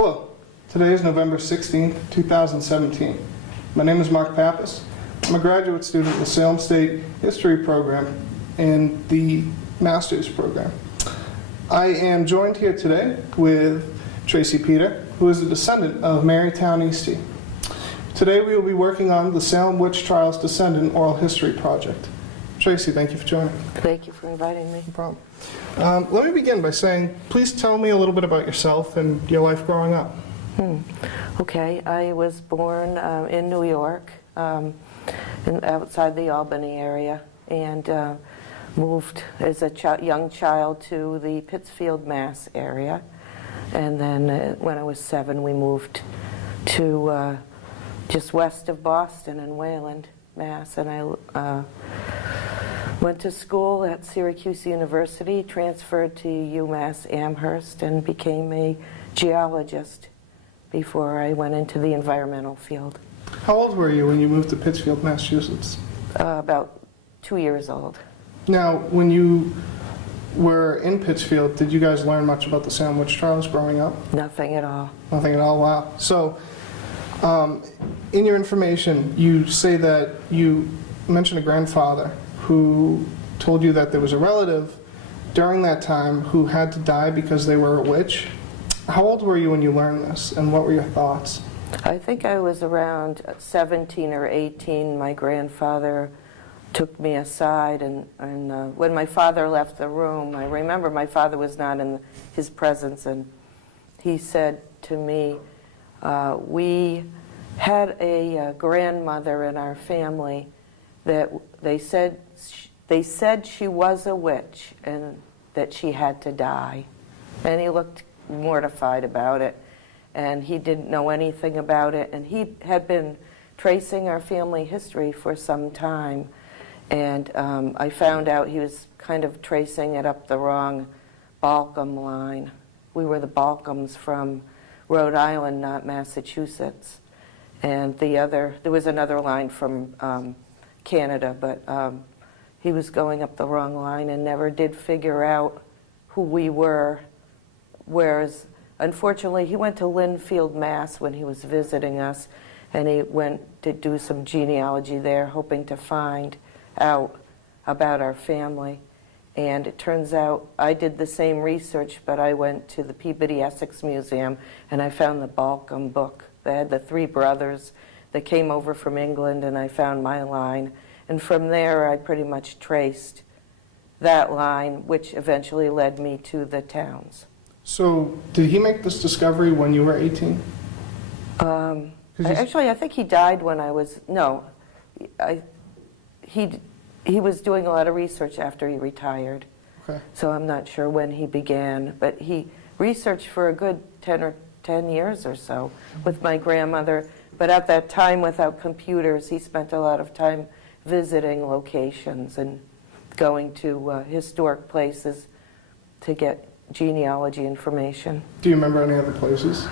Hello, today is November 16th, 2017. My name is Mark Pappas. I'm a graduate student in the Salem State History Program and the Master's Program. I am joined here today with Tracy Peter, who is a descendant of Marytown Eastie. Today we will be working on the Salem Witch Trials Descendant Oral History Project. Tracy, thank you for joining. Thank you for inviting me. No problem. Let me begin by saying, please tell me a little bit about yourself and your life growing up. Okay, I was born in New York, outside the Albany area, and moved as a young child to the Pittsfield, Mass area. And then when I was 7, we moved to just west of Boston in Wayland, Mass. And I went to school at Syracuse University, transferred to UMass Amherst, and became a geologist before I went into the environmental field. How old were you when you moved to Pittsfield, Massachusetts? About 2 years old. Now, when you were in Pittsfield, did you guys learn much about the Salem Witch Trials growing up? Nothing at all. Nothing at all? Wow. So, in your information, you say that you mentioned a grandfather who told you that there was a relative during that time who had to die because they were a witch. How old were you when you learned this, and what were your thoughts? I think I was around 17 or 18. My grandfather took me aside, and when my father left the room, I remember my father was not in his presence, and he said to me, we had a grandmother in our family that they said she was a witch and that she had to die. And he looked mortified about it, and he didn't know anything about it, and he had been tracing our family history for some time, and I found out he was kind of tracing it up the wrong Balcom line. We were the Balcoms from Rhode Island, not Massachusetts, and there was another line from Canada, but he was going up the wrong line and never did figure out who we were. Whereas, unfortunately, he went to Lynnfield, Mass. When he was visiting us, and he went to do some genealogy there, hoping to find out about our family. And it turns out I did the same research, but I went to the Peabody Essex Museum, and I found the Balcom book. They had the 3 brothers that came over from England, and I found my line. And from there, I pretty much traced that line, which eventually led me to the towns. So, did he make this discovery when you were 18? Actually, I think he died when I was, he was doing a lot of research after he retired. Okay. So I'm not sure when he began, but he researched for a good 10 years or so with my grandmother. But at that time, without computers, he spent a lot of time visiting locations and going to historic places to get genealogy information. Do you remember any other places?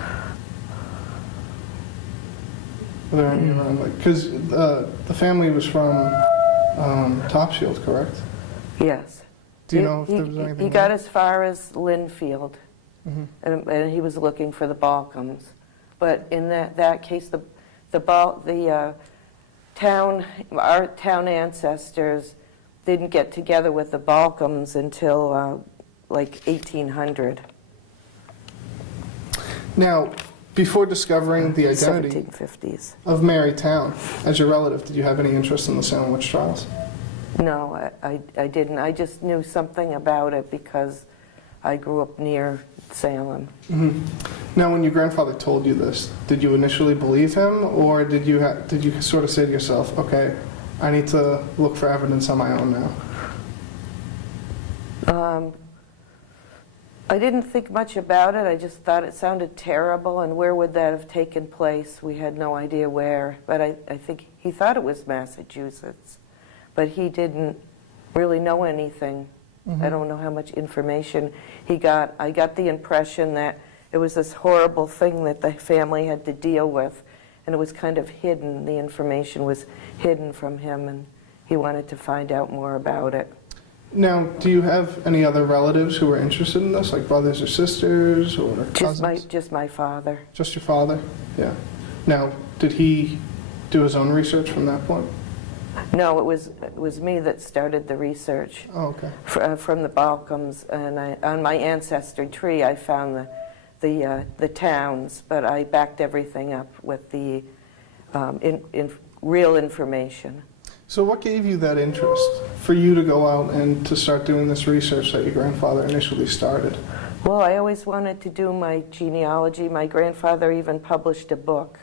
Are there any around, because the family was from Topsfield, correct? Yes. Do you know if there was anything? He got as far as Lynnfield, Mm-hmm. and he was looking for the Balcoms. But in that case, our town ancestors didn't get together with the Balcoms until like 1800. Now, before discovering the identity 1750s. of Marytown as your relative, did you have any interest in the Salem Witch Trials? No, I didn't. I just knew something about it because I grew up near Salem. Mm-hmm. Now, when your grandfather told you this, did you initially believe him, or did you sort of say to yourself, okay, I need to look for evidence on my own now? I didn't think much about it. I just thought it sounded terrible, and where would that have taken place? We had no idea where, but I think he thought it was Massachusetts, but he didn't really know anything. Mm-hmm. I don't know how much information he got. I got the impression that it was this horrible thing that the family had to deal with, and it was kind of hidden. The information was hidden from him, and he wanted to find out more about it. Now, do you have any other relatives who were interested in this, like brothers or sisters or cousins? Just my father. Just your father? Yeah. Now, did he do his own research from that point? No, it was me that started the research. Oh, okay. From the Balkans, and on my ancestry tree I found the towns, but I backed everything up with the real information. So what gave you that interest for you to go out and to start doing this research that your grandfather initially started? Well, I always wanted to do my genealogy. My grandfather even published a book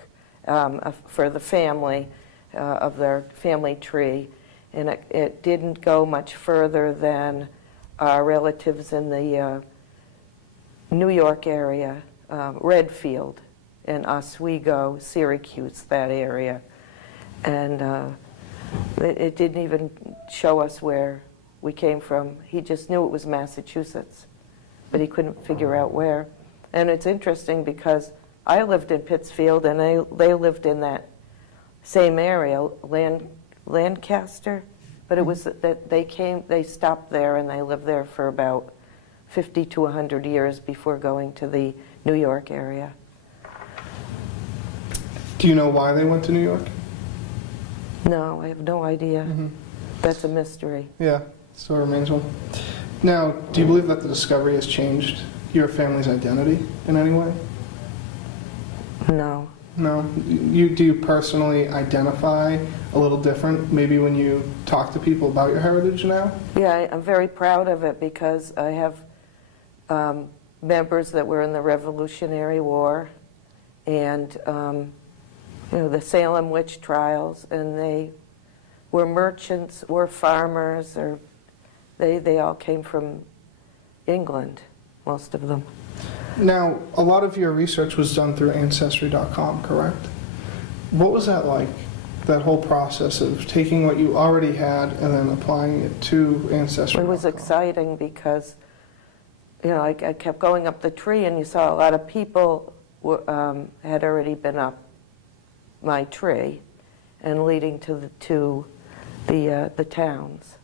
for the family, of their family tree, and it didn't go much further than our relatives in the New York area, Redfield and Oswego, Syracuse, that area. And it didn't even show us where we came from. He just knew it was Massachusetts, but he couldn't figure out where. And it's interesting because I lived in Pittsfield and they lived in that same area, Lancaster, but it was that they stopped there and they lived there for about 50 to 100 years before going to the New York area. Do you know why they went to New York? No, I have no idea. Mm-hmm. That's a mystery. Yeah, still remains one. Now, do you believe that the discovery has changed your family's identity in any way? No. No? Do you personally identify a little different, maybe when you talk to people about your heritage now? Yeah, I'm very proud of it because I have members that were in the Revolutionary War and the Salem witch trials, and they were merchants or farmers, or they all came from England, most of them. Now, a lot of your research was done through Ancestry.com, correct? What was that like, that whole process of taking what you already had and then applying it to Ancestry.com? It was exciting because, I kept going up the tree and you saw a lot of people had already been up my tree and leading to the towns.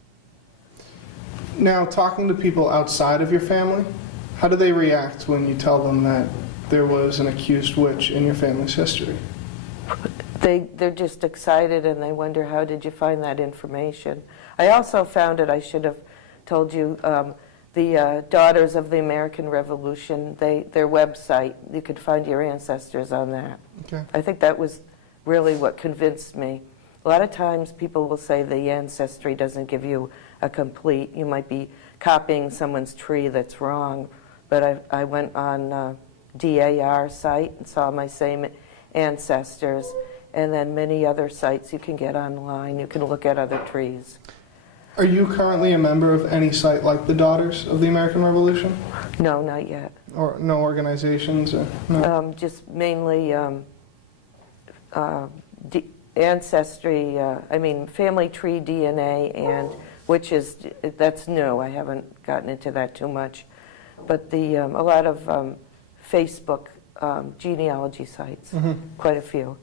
Now, talking to people outside of your family, how do they react when you tell them that there was an accused witch in your family's history? They're just excited and they wonder, how did you find that information? I also found it, I should have told you, the Daughters of the American Revolution, their website, you could find your ancestors on that. Okay. I think that was really what convinced me. A lot of times people will say the ancestry doesn't give you a complete, you might be copying someone's tree that's wrong, but I went on DAR site and saw my same ancestors, and then many other sites you can get online. You can look at other trees. Are you currently a member of any site like the Daughters of the American Revolution? No, not yet. Or no organizations? Or no? Just mainly ancestry, family tree DNA, and which is, that's new. I haven't gotten into that too much. But a lot of Facebook genealogy sites, quite a few.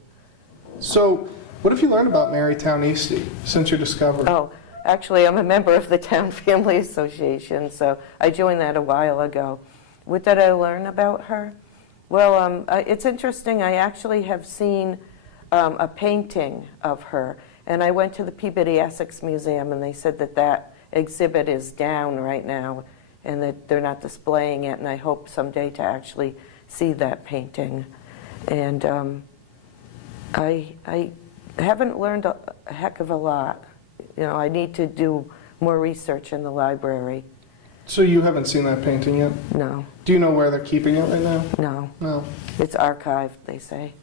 So, what have you learned about Marytown Eastie since your discovery? Oh, actually, I'm a member of the Town Family Association, so I joined that a while ago. What did I learn about her? Well, it's interesting. I actually have seen a painting of her, and I went to the Peabody Essex Museum, and they said that exhibit is down right now, and that they're not displaying it, and I hope someday to actually see that painting. And I haven't learned a heck of a lot. I need to do more research in the library. So you haven't seen that painting yet? No. Do you know where they're keeping it right now? No. No. It's archived, they say.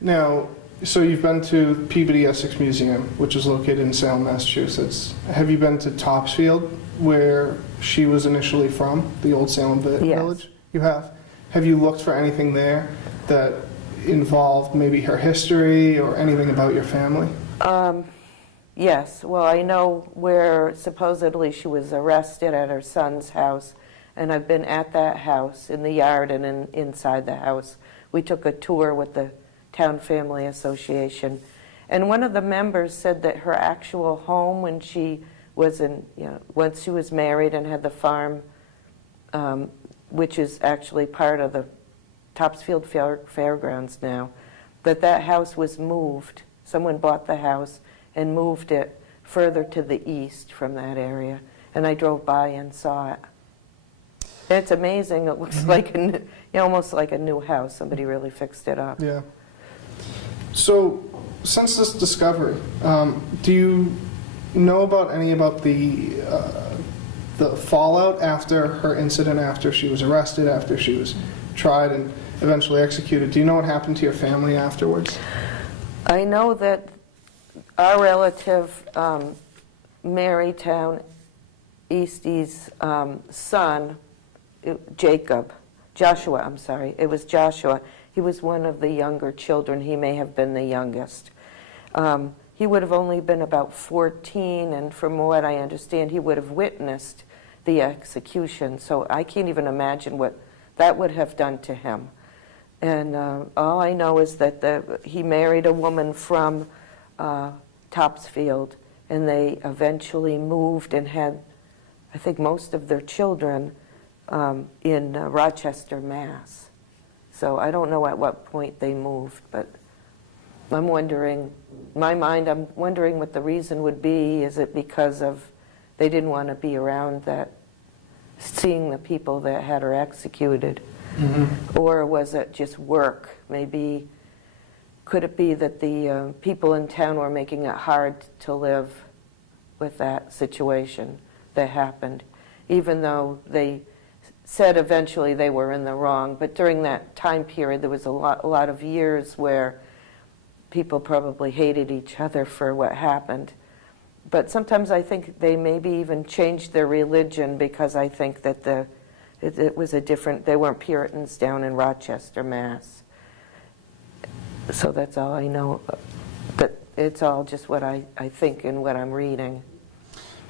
Now, so you've been to Peabody Essex Museum, which is located in Salem, Massachusetts. Have you been to Topsfield, where she was initially from, the old Salem village? Yes. You have? Have you looked for anything there that involved maybe her history or anything about your family? Yes. Well, I know where supposedly she was arrested at her son's house, and I've been at that house, in the yard and inside the house. We took a tour with the Town Family Association, and one of the members said that her actual home when she was in, once she was married and had the farm, which is actually part of the Topsfield Fairgrounds now, that house was moved. Someone bought the house and moved it further to the east from that area. And I drove by and saw it. It's amazing. It looks like almost like a new house. Somebody really fixed it up. Yeah. So, since this discovery, do you know about the fallout after her incident, after she was arrested, after she was tried and eventually executed? Do you know what happened to your family afterwards? I know that our relative, Marytown Eastie's son, Joshua, I'm sorry, it was Joshua. He was one of the younger children. He may have been the youngest. He would have only been about 14, and from what I understand, he would have witnessed the execution. So I can't even imagine what that would have done to him. And all I know is that he married a woman from Topsfield, and they eventually moved and had, I think, most of their children in Rochester, Mass. So I don't know at what point they moved, but I'm wondering, in my mind, I'm wondering what the reason would be. Is it because of they didn't want to be around that, seeing the people that had her executed? Mm-hmm. Or was it just work? Maybe, could it be that the people in town were making it hard to live with that situation that happened, even though they said eventually they were in the wrong? But during that time period, there was a lot of years where people probably hated each other for what happened. But sometimes I think they maybe even changed their religion, because I think that it was a different, they weren't Puritans down in Rochester, Mass. So that's all I know. But it's all just what I think and what I'm reading.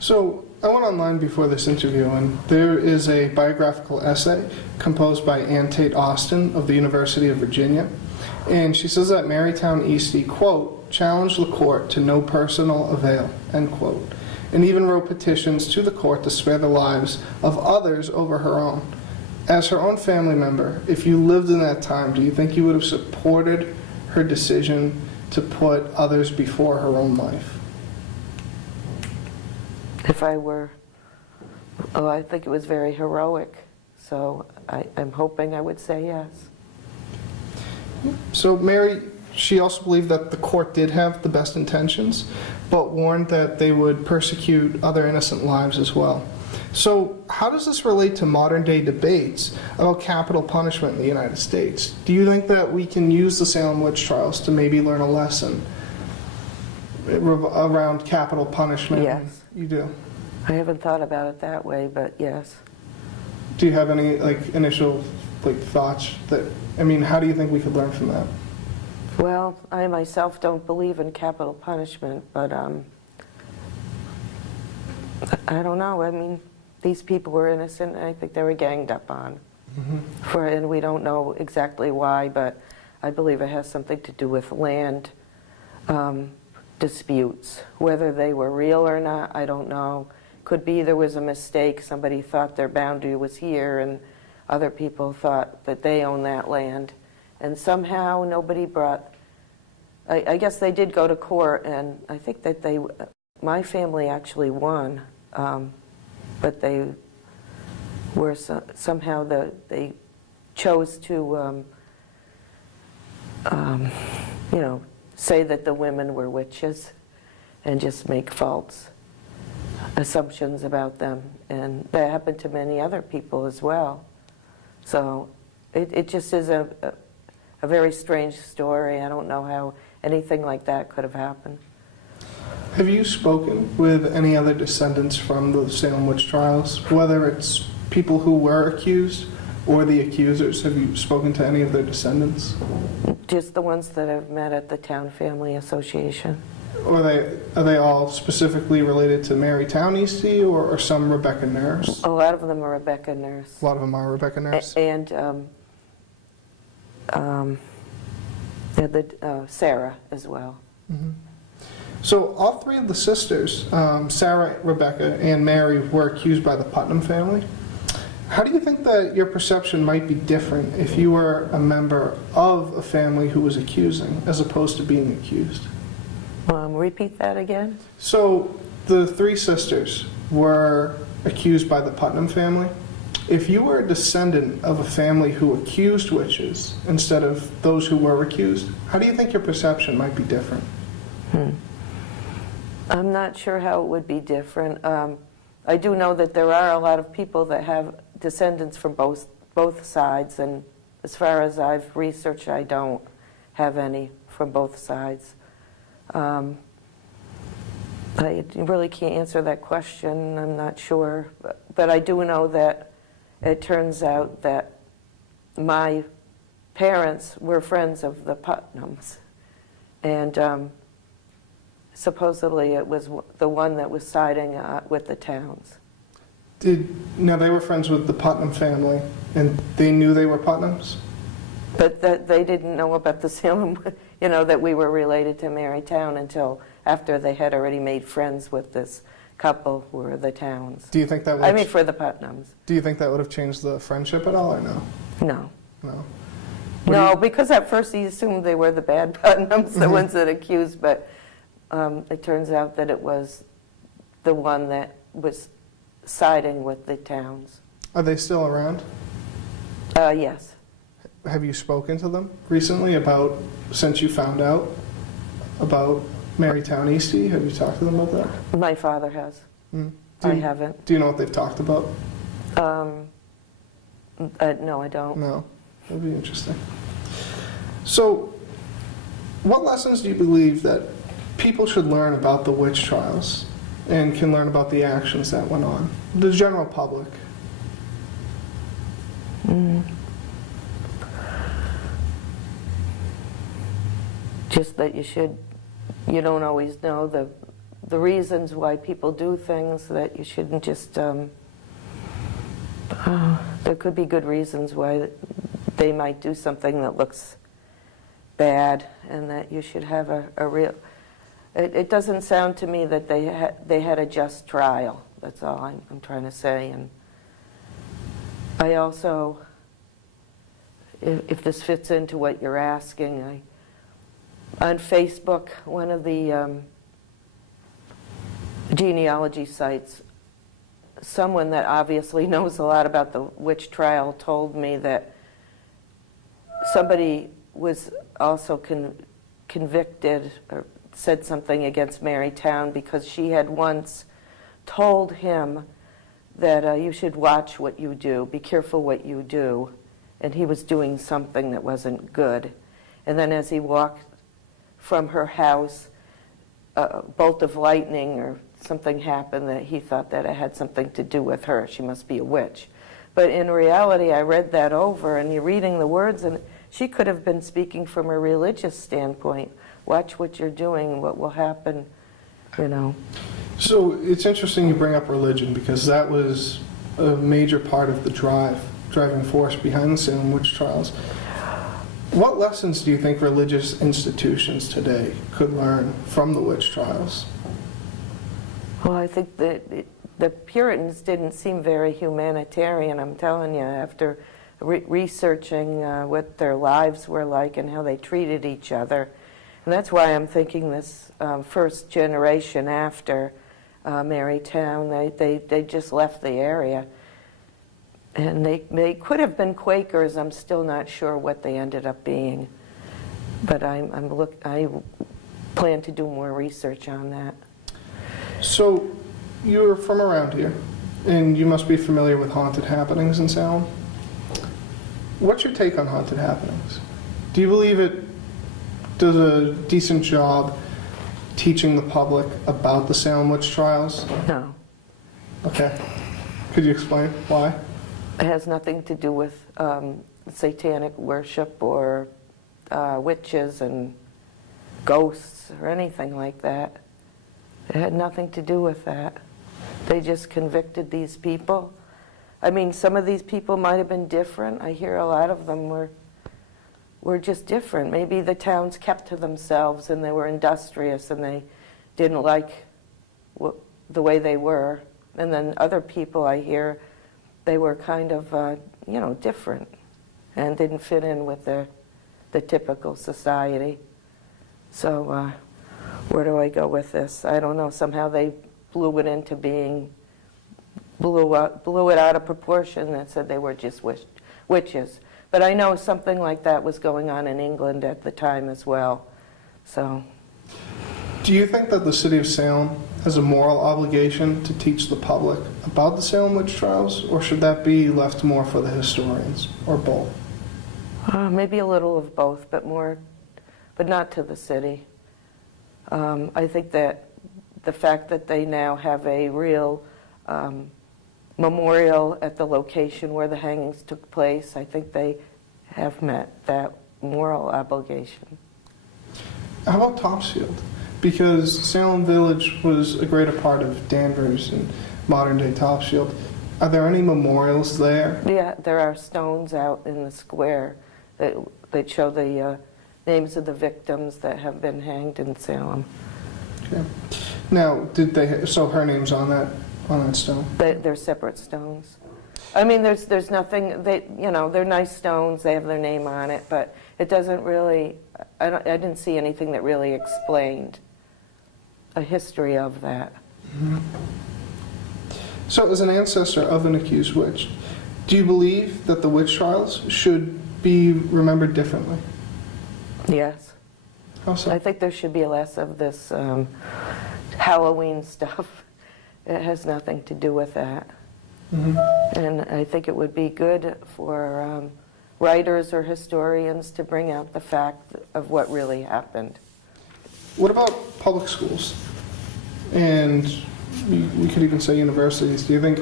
So I went online before this interview, and there is a biographical essay composed by Ann Tate Austin of the University of Virginia. And she says that Marytown Eastie, quote, challenged the court to no personal avail, end quote, and even wrote petitions to the court to spare the lives of others over her own. As her own family member, if you lived in that time, do you think you would have supported her decision to put others before her own life? If I were, I think it was very heroic, so I'm hoping I would say yes. So Mary, she also believed that the court did have the best intentions, but warned that they would persecute other innocent lives as well. So how does this relate to modern day debates about capital punishment in the United States? Do you think that we can use the Salem witch trials to maybe learn a lesson around capital punishment? Yes. You do? I haven't thought about it that way, but yes. Do you have any initial thoughts how do you think we could learn from that? Well, I myself don't believe in capital punishment, but I don't know. These people were innocent, and I think they were ganged up on. Mm-hmm. And we don't know exactly why, but I believe it has something to do with land disputes. Whether they were real or not, I don't know. Could be there was a mistake. Somebody thought their boundary was here, and other people thought that they owned that land. And somehow nobody brought... I guess they did go to court, and I think that my family actually won, but they were somehow they chose to, say that the women were witches and just make false assumptions about them. And that happened to many other people as well. So it just is a very strange story. I don't know how anything like that could have happened. Have you spoken with any other descendants from the Salem witch trials, whether it's people who were accused or the accusers? Have you spoken to any of their descendants? Just the ones that I've met at the Town Family Association. Are they all specifically related to Marytown Eastie, or some Rebecca Nurse? A lot of them are Rebecca Nurse. A lot of them are Rebecca Nurse? And Sarah as well. Mm-hmm. So all three of the sisters, Sarah, Rebecca, and Mary, were accused by the Putnam family. How do you think that your perception might be different if you were a member of a family who was accusing as opposed to being accused? Repeat that again? So the three sisters were accused by the Putnam family. If you were a descendant of a family who accused witches instead of those who were accused, how do you think your perception might be different? I'm not sure how it would be different. I do know that there are a lot of people that have descendants from both sides, and as far as I've researched, I don't have any from both sides. I really can't answer that question. I'm not sure, but I do know that it turns out that my parents were friends of the Putnams, and supposedly it was the one that was siding with the Towns. Now, they were friends with the Putnam family, and they knew they were Putnams? But that they didn't know about the Salem, that we were related to Marytown until after they had already made friends with this couple who were the Towns. Do you think that would for the Putnams. Do you think that would have changed the friendship at all, or no? No. No. No, because at first he assumed they were the bad Putnams, the ones that accused, but it turns out that it was the one that was siding with the Towns. Are they still around? Yes. Have you spoken to them recently since you found out about Marytown Eastie? Have you talked to them about that? My father has. I haven't. Do you know what they've talked about? No, I don't. No. That'd be interesting. So, what lessons do you believe that people should learn about the witch trials and can learn about the actions that went on? The general public. Just that you don't always know the reasons why people do things, that you shouldn't just, there could be good reasons why they might do something that looks bad, and that you should have a real, it doesn't sound to me that they had a just trial. That's all I'm trying to say. And I also, if this fits into what you're asking, on Facebook, one of the genealogy sites, someone that obviously knows a lot about the witch trial told me that somebody was also convicted or said something against Marytown because she had once told him that you should watch what you do, be careful what you do, and he was doing something that wasn't good. And then as he walked from her house, a bolt of lightning or something happened that he thought that it had something to do with her. She must be a witch. But in reality, I read that over, and you're reading the words, and she could have been speaking from a religious standpoint. Watch what you're doing, what will happen, So it's interesting you bring up religion, because that was a major part of the driving force behind the Salem witch trials. What lessons do you think religious institutions today could learn from the witch trials? Well, I think that the Puritans didn't seem very humanitarian, I'm telling you, after researching what their lives were like and how they treated each other. And that's why I'm thinking this first generation after Marytown, they just left the area. And they could have been Quakers. I'm still not sure what they ended up being. But I plan to do more research on that. So you're from around here, and you must be familiar with haunted happenings in Salem. What's your take on haunted happenings? Do you believe it does a decent job teaching the public about the Salem witch trials? No. Okay. Could you explain why? It has nothing to do with satanic worship or witches and ghosts or anything like that. It had nothing to do with that. They just convicted these people. I mean, some of these people might have been different. I hear a lot of them were just different. Maybe the towns kept to themselves and they were industrious and they didn't like the way they were. And then other people I hear, they were kind of, different and didn't fit in with the typical society. So where do I go with this? I don't know. Somehow they blew it into being, blew it out of proportion and said they were just witches. But I know something like that was going on in England at the time as well. So, Do you think that the city of Salem has a moral obligation to teach the public about the Salem witch trials, or should that be left more for the historians, or both? maybe a little of both, but not to the city. I think that the fact that they now have a real memorial at the location where the hangings took place, I think they have met that moral obligation. How about Topsfield? Because Salem Village was a greater part of Danvers and modern-day Topsfield. Are there any memorials there? Yeah, there are stones out in the square that show the names of the victims that have been hanged in Salem. Okay. Now, so her name's on that stone? They're separate stones. I mean, there's nothing, they're nice stones, they have their name on it, but it doesn't really, I didn't see anything that really explained a history of that. Mm-hmm. So, as an ancestor of an accused witch, do you believe that the witch trials should be remembered differently? Yes. How so? I think there should be less of this Halloween stuff. It has nothing to do with that. Mm-hmm. And I think it would be good for writers or historians to bring out the fact of what really happened. What about public schools? And we could even say universities. Do you think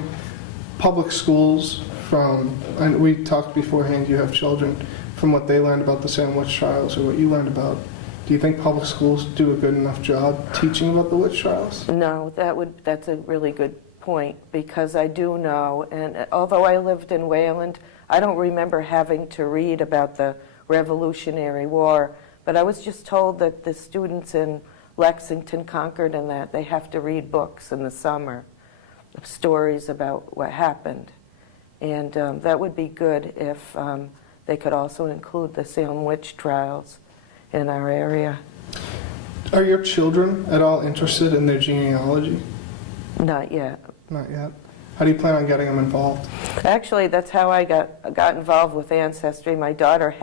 public schools and we talked beforehand, you have children, from what they learned about the Salem witch trials or what you learned about, do you think public schools do a good enough job teaching about the witch trials? No, that's a really good point, because I do know, and although I lived in Wayland, I don't remember having to read about the Revolutionary War, but I was just told that the students in Lexington, Concord, and that they have to read books in the summer, stories about what happened. And that would be good if they could also include the Salem witch trials in our area. Are your children at all interested in their genealogy? Not yet. Not yet. How do you plan on getting them involved? Actually, that's how I got involved with Ancestry. My daughter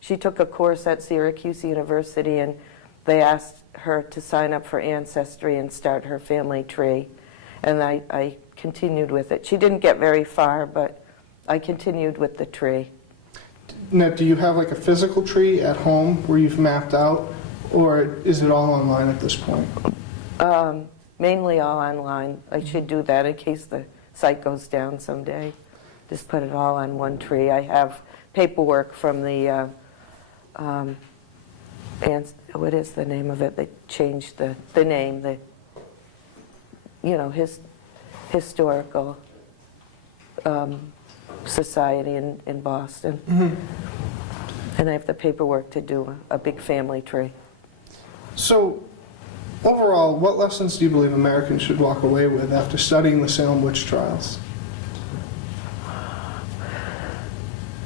she took a course at Syracuse University, and they asked her to sign up for Ancestry and start her family tree. And I continued with it. She didn't get very far, but I continued with the tree. Now, do you have like a physical tree at home where you've mapped out, or is it all online at this point? Mainly all online. I should do that in case the site goes down someday. Just put it all on one tree. I have paperwork from the, what is the name of it? They changed the name, historical society in Boston. Mm-hmm. And I have the paperwork to do a big family tree. So, overall, what lessons do you believe Americans should walk away with after studying the Salem witch trials?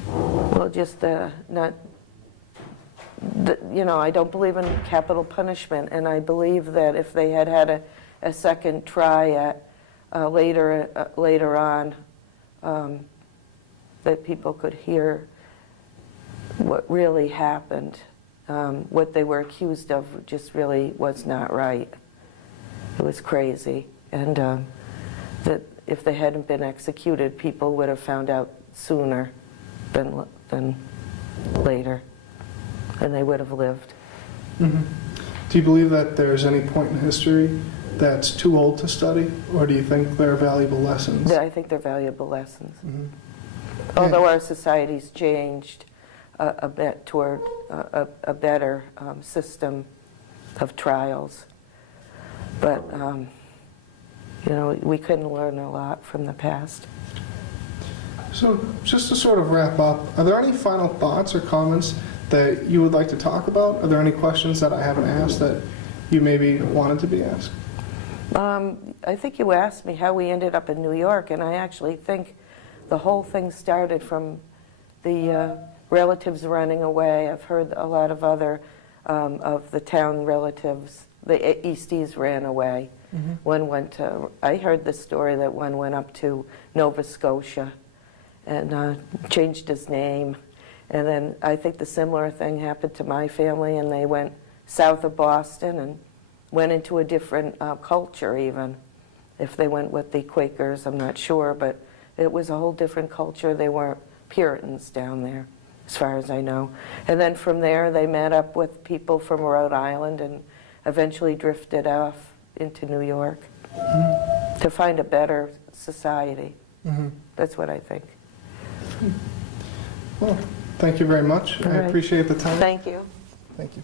Well, just I don't believe in capital punishment, and I believe that if they had a second try at later on, that people could hear what really happened. What they were accused of just really was not right. It was crazy, and that if they hadn't been executed, people would have found out sooner than later, and they would have lived. Mm-hmm. Do you believe that there's any point in history that's too old to study, or do you think they're valuable lessons? I think they're valuable lessons. Mm-hmm. Although our society's changed a bit toward a better system of trials. But, we couldn't learn a lot from the past. So, just to sort of wrap up, are there any final thoughts or comments that you would like to talk about? Are there any questions that I haven't asked that you maybe wanted to be asked? I think you asked me how we ended up in New York, and I actually think the whole thing started from the relatives running away. I've heard a lot of other of the town relatives. The Easties ran away. One went to, I heard the story that one went up to Nova Scotia and changed his name. And then I think the similar thing happened to my family, and they went south of Boston and went into a different culture even. If they went with the Quakers, I'm not sure, but it was a whole different culture. They weren't Puritans down there, as far as I know. And then from there, they met up with people from Rhode Island and eventually drifted off into New York to find a better society. That's what I think. Well, thank you very much. All I right. appreciate the time. Thank you. Thank you.